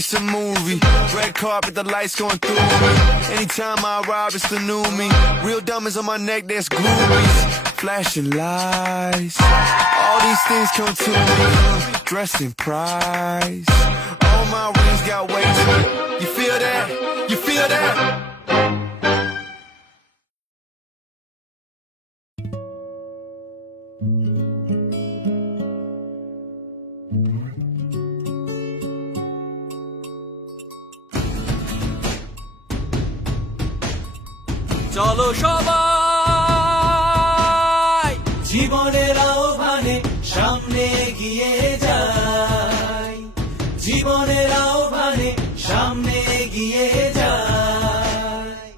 it's a movie. Red carpet, the lights going through me. Anytime I arrive, it's the new me. Real diamonds on my neck, that's groupies. Flashing lights. All these things come to me. Dressed in price. All my rings got weight to it. You feel that? You feel that? চলো সবাই জীবনের আহ্বানে সামনে এগিয়ে যাই, জীবনের আহ্বানে সামনে এগিয়ে যাই।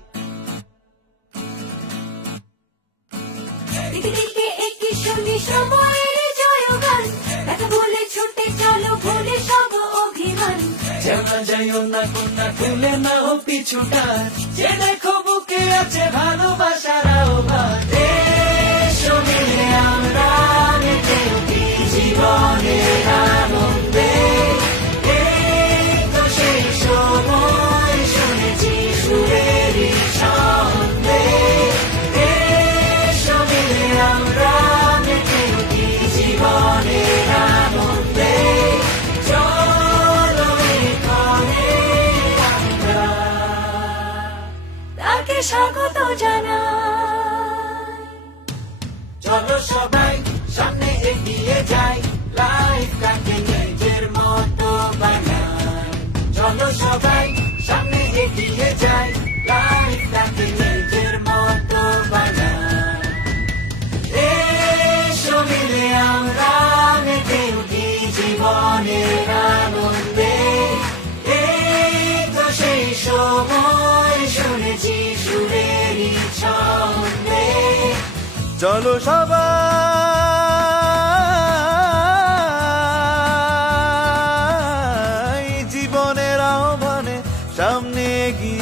দিকে দিকে একই সঙ্গে সময়ের জয়গান, দেখা ভুলে ছুটে চলো ভুলে সব অভিমান। জানা যাইও না কন্যা, খুলে না হোক পিছুটা, যে দেখো বুকে আছে ভালোবাসার আহ্বান। এসো মিলে আমরা মেতে উঠি জীবনের আনন্দে, এই তো সেই সময় শুনেছি সুরেরই ছন্দে। এসো মিলে আমরা মেতে উঠি জীবনের আনন্দে, চলো এখানে আমরা তাকে স্বাগত জানাই। চলো সবাই সামনে এগিয়ে যাই, লাইফটাকে নিজের মতো বানাই। চলো সবাই সামনে এগিয়ে যাই, লাইফটাকে নিজের মতো বানাই। এসো মিলে আমরা মেতে উঠি জীবনের আনন্দে, এই তো সেই সময় শুনেছি সুরেরই ছন্দে। চলো সবাই জীবনের আহ্বানে সামনে এগিয়ে